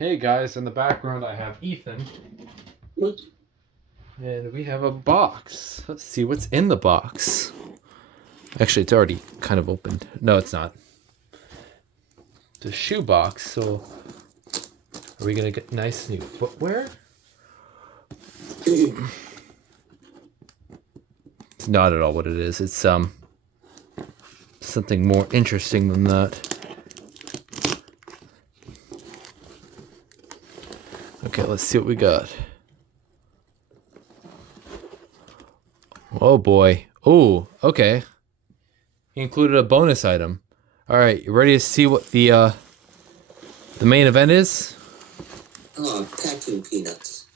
Hey guys, in the background I have Ethan. And we have a box. Let's see what's in the box. Actually, it's already kind of opened. No, it's not. It's a shoe box, so are we gonna get nice new footwear? It's not at all what it is. It's something more interesting than that. Okay, let's see what we got. Oh boy. Oh, okay. He included a bonus item. All right, you ready to see what the main event is? Oh, packing peanuts.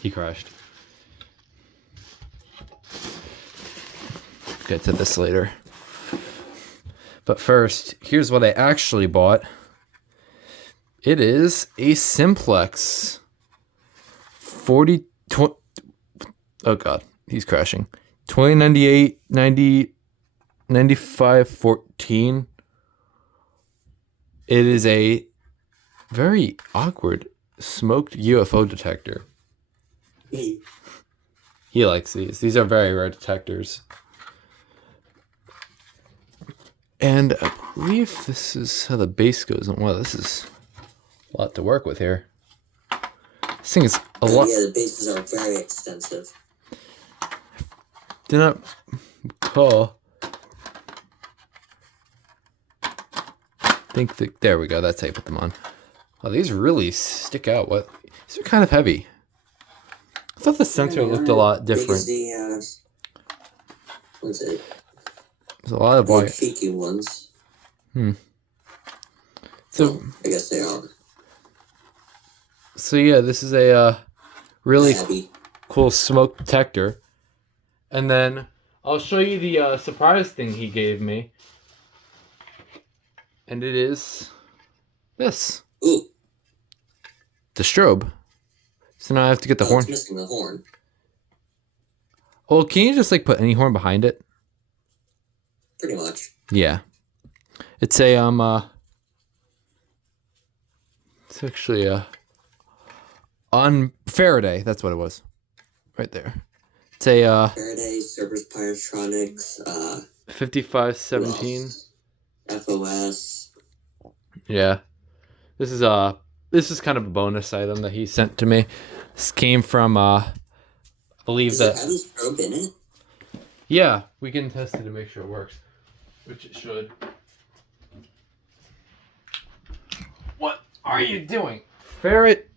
He crashed. Get to this later. But first, here's what I actually bought. It is a Simplex 20, oh god, he's crashing. 2098 90 95 14. It is a very awkward smoked UFO detector. He likes these. These are very rare detectors. And I believe this is how the base goes. Wow, this is a lot to work with here. This thing is a lot. Yeah, the bases are very extensive. Do not recall. Think that there we go. That's how you put them on. Oh, these really stick out. What? These are kind of heavy. I thought the sensor looked a lot different. What's it? There's a lot of wire. Cheeky ones. So well, I guess they are. So yeah, this is a really cool smoke detector. And then I'll show you the surprise thing he gave me. And it is this. Ooh. The strobe. So now I have to get the horn. It's missing the horn. Well, can you just like put any horn behind it? Pretty much. Yeah. It's a it's actually a on Faraday, that's what it was. Right there. It's a Faraday, Cerberus Pyrotronics, 5517 FOS. Yeah. This is kind of a bonus item that he sent to me. This came from I believe Does it have this probe in it? Yeah, we can test it to make sure it works. Which it should. What are you doing? Ferret.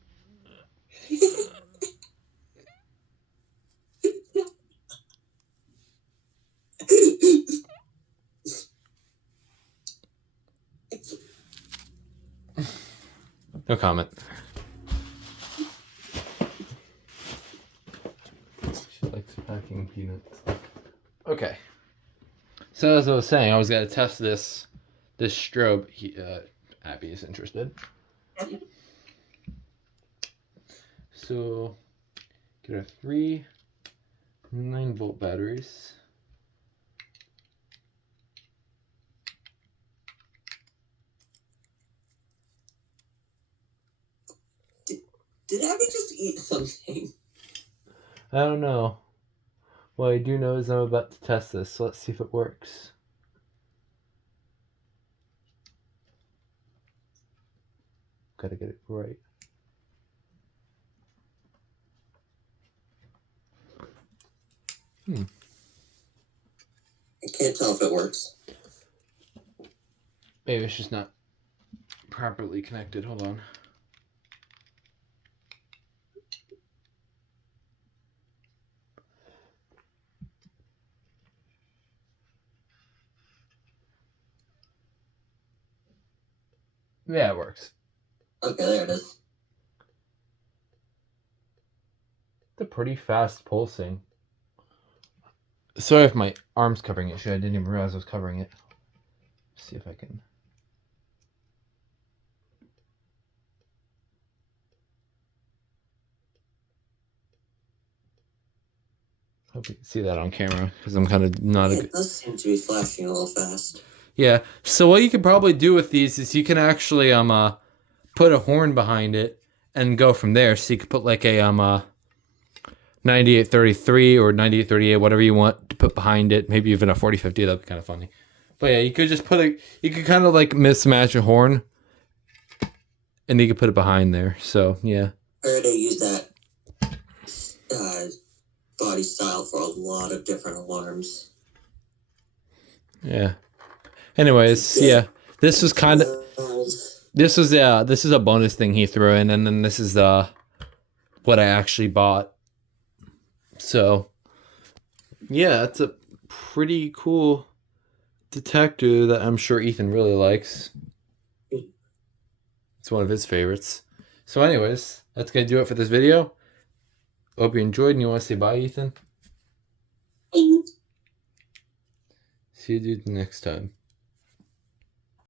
No comment. She likes packing peanuts. Okay. So as I was saying, I was gonna test this strobe. Abby is interested. So get our 3 9-volt batteries. Did Abby just eat something? I don't know. What I do know is I'm about to test this, so let's see if it works. Gotta get it right. I can't tell if it works. Maybe it's just not properly connected. Hold on. Yeah, it works. Okay, there it is. It's a pretty fast pulsing. Sorry if my arm's covering it. I didn't even realize I was covering it. Let's see if I can. Hope you can see that on camera because I'm kind of not a Yeah, good. it does seem to be flashing a little fast. Yeah. So what you could probably do with these is you can actually put a horn behind it and go from there. So you could put like a 9833 or 9838, whatever you want to put behind it. Maybe even a 4050. That'd be kind of funny. But yeah, you could just you could kind of like mismatch a horn, and you could put it behind there. So yeah. I heard they use that body style for a lot of different alarms. Yeah. Anyways, yeah. This was kind of this is a bonus thing he threw in, and then this is what I actually bought. So yeah, it's a pretty cool detector that I'm sure Ethan really likes. It's one of his favorites. So anyways, that's gonna do it for this video. Hope you enjoyed, and you want to say bye, Ethan? See you dude next time.